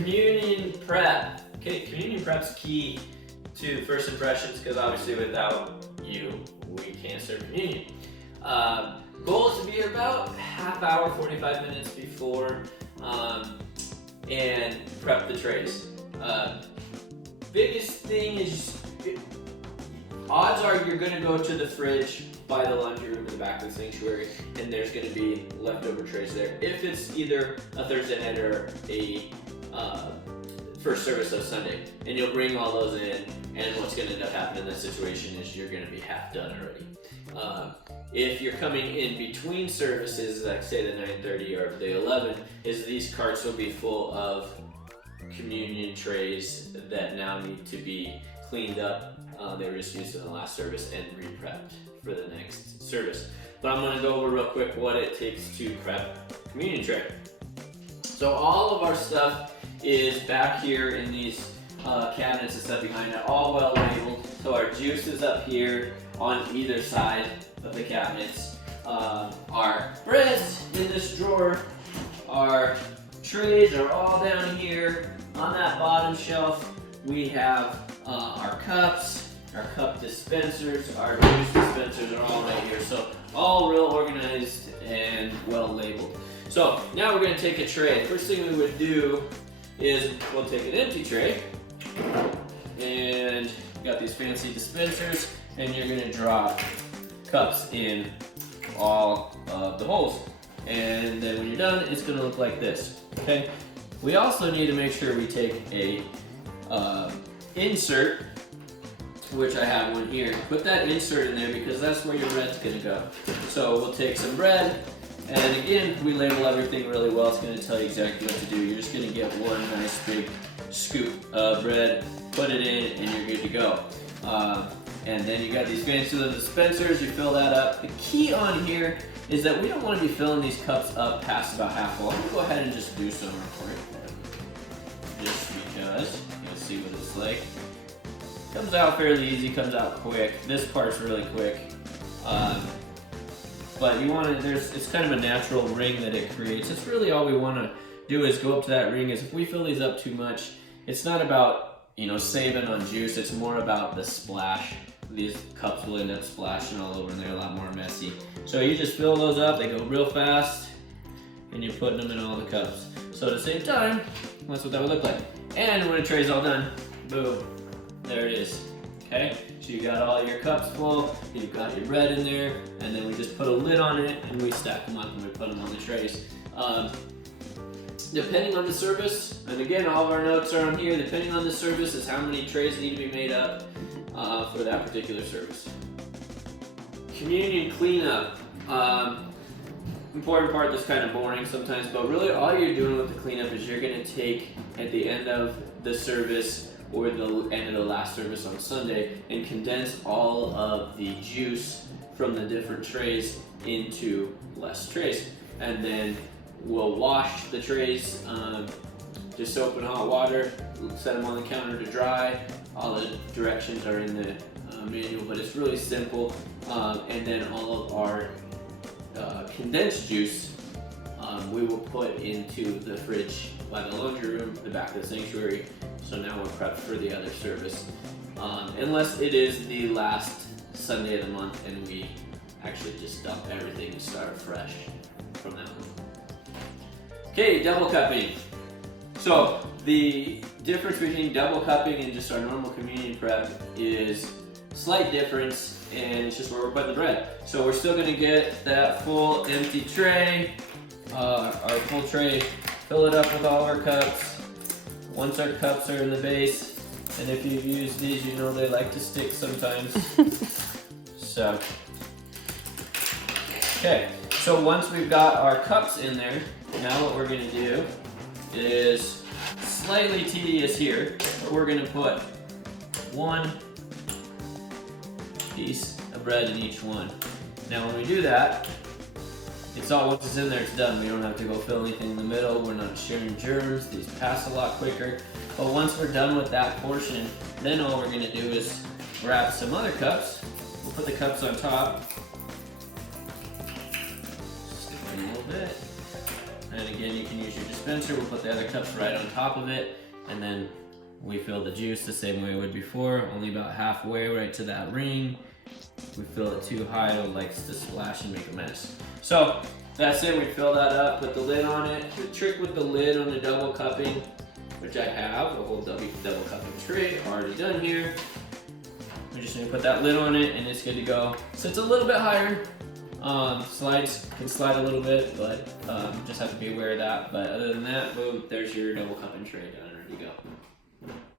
communion prep. Okay, communion prep's key to first impressions because obviously without you, we can't serve communion. Goal is to be about half hour, 45 minutes before, and prep the trays. Biggest thing is, odds are you're gonna go to the fridge by the laundry room in the back of the sanctuary, and there's gonna be leftover trays there. If it's either a Thursday night or a first service of Sunday, and you'll bring all those in, and what's gonna end up happening in that situation is you're gonna be half done already. If you're coming in between services, like say the 9:30 or the 11, is these carts will be full of communion trays that now need to be cleaned up. They were just used in the last service and re-prepped for the next service. But I'm gonna go over real quick what it takes to prep communion tray. So all of our stuff is back here in these cabinets and stuff behind it, all well labeled. So our juice is up here on either side of the cabinets. Our breads in this drawer, our trays are all down here. On that bottom shelf, we have our cups, our cup dispensers, our juice dispensers are all right here. So all real organized and well labeled. So now we're gonna take a tray. First thing we would do is we'll take an empty tray, and you got these fancy dispensers, and you're gonna drop cups in all of the holes. And then when you're done, it's gonna look like this, okay? We also need to make sure we take a insert, which I have one here. Put that insert in there because that's where your bread's gonna go. So we'll take some bread, and again, we label everything really well. It's gonna tell you exactly what to do. You're just gonna get one nice big scoop of bread, put it in, and you're good to go. And then you got these fancy little dispensers, you fill that up. The key on here is that we don't want to be filling these cups up past about half full. I'm gonna go ahead and just do some real quick. Just because, you'll see what it's like. Comes out fairly easy, comes out quick. This part's really quick. But you want to, it's kind of a natural ring that it creates. It's really all we want to do is go up to that ring. Is if we fill these up too much, it's not about, you know, saving on juice. It's more about the splash. These cups will end up splashing all over and they're a lot more messy. So you just fill those up, they go real fast, and you're putting them in all the cups. So to save time, that's what that would look like. And when a tray's all done, boom, there it is, okay? So you got all your cups full, you've got your bread in there, and then we just put a lid on it and we stack them up and we put them on the trays. Depending on the service, and again, all of our notes are on here, depending on the service is how many trays need to be made up for that particular service. Communion cleanup. Important part that's kind of boring sometimes, but really all you're doing with the cleanup is you're going to take at the end of the service or the end of the last service on Sunday and condense all of the juice from the different trays into less trays. And then we'll wash the trays, just soap and hot water, set them on the counter to dry. All the directions are in the manual, but it's really simple. And then all of our condensed juice we will put into the fridge by the laundry room, the back of the sanctuary. So now we're prepped for the other service. Unless it is the last Sunday of the month and we actually just dump everything and start fresh from that one. Okay, double cupping. So the difference between double cupping and just our normal communion prep is slight difference, and it's just where we're putting the bread. So we're still gonna get that full empty tray, our full tray, fill it up with all our cups. Once our cups are in the base, and if you've used these, you know they like to stick sometimes. So, okay, so once we've got our cups in there, now what we're gonna do is slightly tedious here, but we're gonna put one piece of bread in each one. Now when we do that, it's all, once it's in there, it's done. We don't have to go fill anything in the middle. We're not sharing germs. These pass a lot quicker. But once we're done with that portion, then all we're gonna do is grab some other cups. We'll put the cups on top. Stick in a little bit. And again, you can use your dispenser. We'll put the other cups right on top of it, and then we fill the juice the same way we would before, only about halfway right to that ring. If we fill it too high, it likes to splash and make a mess. So that's it, we fill that up, put the lid on it. The trick with the lid on the double cupping, which I have, a whole double cupping tray already done here. We're just gonna put that lid on it and it's good to go. So it's a little bit higher. Slides can slide a little bit, but just have to be aware of that. But other than that, boom, there's your double cupping tray done, ready to go.